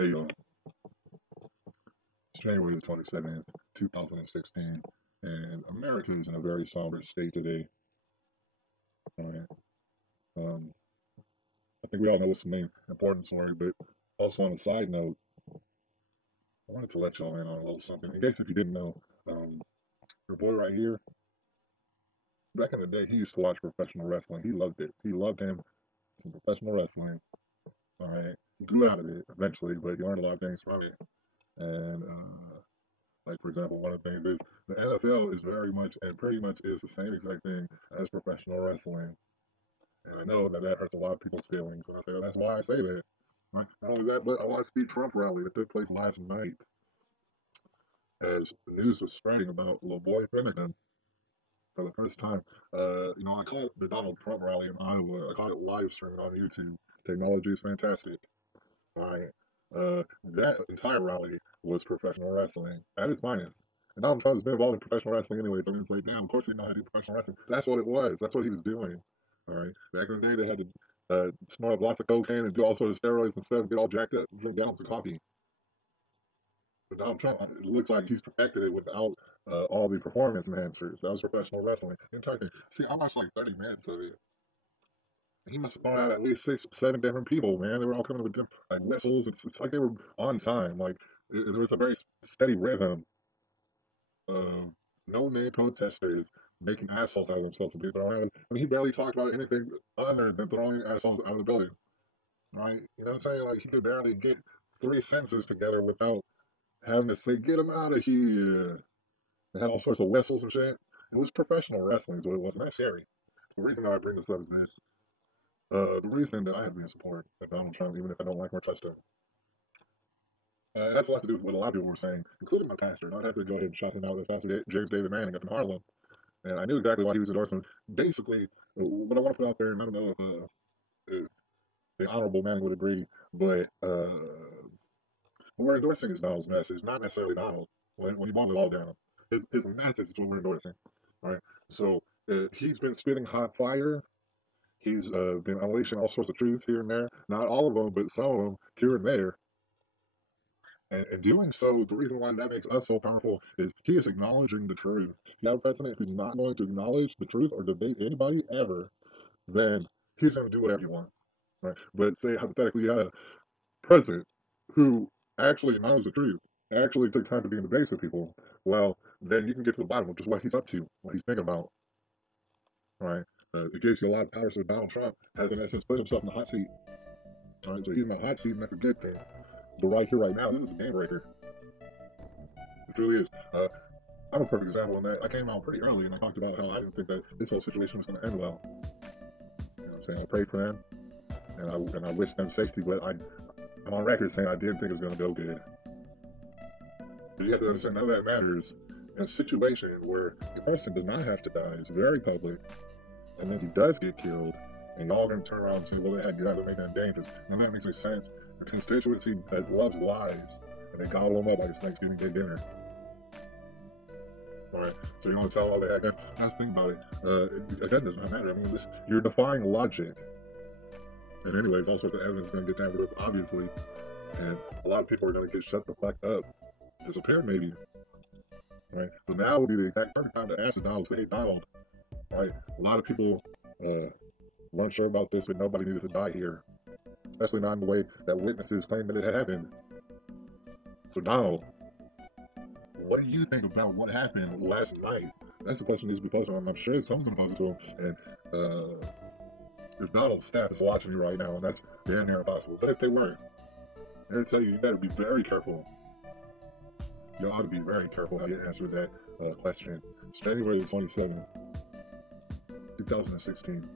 Hey yo, it's January the 27th, 2016, and America is in a very somber state today. Alright. Um, I think we all know what's the main important story, but also on a side note, I wanted to let y'all in on a little something. In case if you didn't know, um, your boy right here, back in the day, he used to watch professional wrestling. He loved it. He loved him some professional wrestling. Alright. He grew out of it eventually, but he learned a lot of things from it. And like, for example, one of the things is the NFL is very much and pretty much is the same exact thing as professional wrestling. And I know that that hurts a lot of people's feelings when I say that. That's why I say that. Right? Not only that, but I watched the Trump rally that took place last night as news was spreading about little boy Finnegan for the first time. I caught the Donald Trump rally in Iowa. I caught it live streamed on YouTube. Technology is fantastic. Right? That entire rally was professional wrestling at its finest. And Donald Trump has been involved in professional wrestling anyway, so it's like, damn, of course you know how to do professional wrestling. That's what it was. That's what he was doing. All right. Back in the day, they had to snort up lots of cocaine and do all sorts of steroids and stuff, get all jacked up, drink gallons of coffee. But Donald Trump, it looks like he's perfected it without all the performance enhancers. That was professional wrestling. In Turkey, see, I watched like 30 minutes of it. He must have thrown out at least 6, 7 different people, man. They were all coming with different like whistles. It's like they were on time. Like there was a very steady rhythm of no name protesters making assholes out of themselves to be thrown out. I mean, he barely talked about anything other than throwing assholes out of the building, right? You know what I'm saying? Like he could barely get 3 sentences together without having to say, "Get him out of here." They had all sorts of whistles and shit. It was professional wrestling, so it wasn't that scary. The reason that I bring this up is this. The reason that I have been in support of Donald Trump, even if I don't like or trust him, it has a lot to do with what a lot of people were saying, including my pastor. And I'd have to go ahead and shout him out as Pastor James David Manning up in Harlem. And I knew exactly why he was endorsing him. Basically, what I want to put out there, and I don't know if the Honorable Manning would agree, but what we're endorsing is Donald's message, not necessarily Donald. When you boil it all down, his message is what we're endorsing. All right. So he's been spitting hot fire. He's been unleashing all sorts of truths here and there. Not all of them, but some of them here and there. And doing so, the reason why that makes us so powerful is he is acknowledging the truth. You have a president who's not going to acknowledge the truth or debate anybody ever, then he's going to do whatever he wants. Right? But say hypothetically, you had a president who actually knows the truth, actually took time to be in debates with people. Well, then you can get to the bottom of just what he's up to, what he's thinking about. Right? It gives you a lot of power. So Donald Trump has, in essence, put himself in the hot seat. Right? So he's in the hot seat, and that's a good thing. But right here, right now, this is a game breaker. It truly is. I'm a perfect example in that I came out pretty early and I talked about how I didn't think that this whole situation was going to end well. You know what I'm saying? I prayed for them and I wished them safety, but I'm on record saying I didn't think it was going to go good. But you have to understand none of that matters in a situation where the person does not have to die. It's very public. And then he does get killed, and y'all are going to turn around and say, well, they had to get out of make that dangerous. None of that makes any sense. A constituency that loves lives, and they gobble them up like it's Thanksgiving Day dinner. Alright, so you're going to tell all that. Let's think about it. Again, does not matter. I mean, you're defying logic. And anyways, all sorts of evidence is going to get tampered with, obviously. And a lot of people are going to get shut the fuck up. Disappear, maybe. Right? So now would be the exact perfect time to ask Donald, say, hey, Donald, right? A lot of people weren't sure about this, but nobody needed to die here. Especially not in the way that witnesses claim that it happened. So, Donald, what do you think about what happened last night? That's the question he's been posting on. I'm sure someone's been posting to him. And if Donald's staff is watching you right now, and that's damn near impossible. But if they weren't, they're going to tell you, you better be very careful. You ought to be very careful how you answer that question. It's January the 27th, 2016.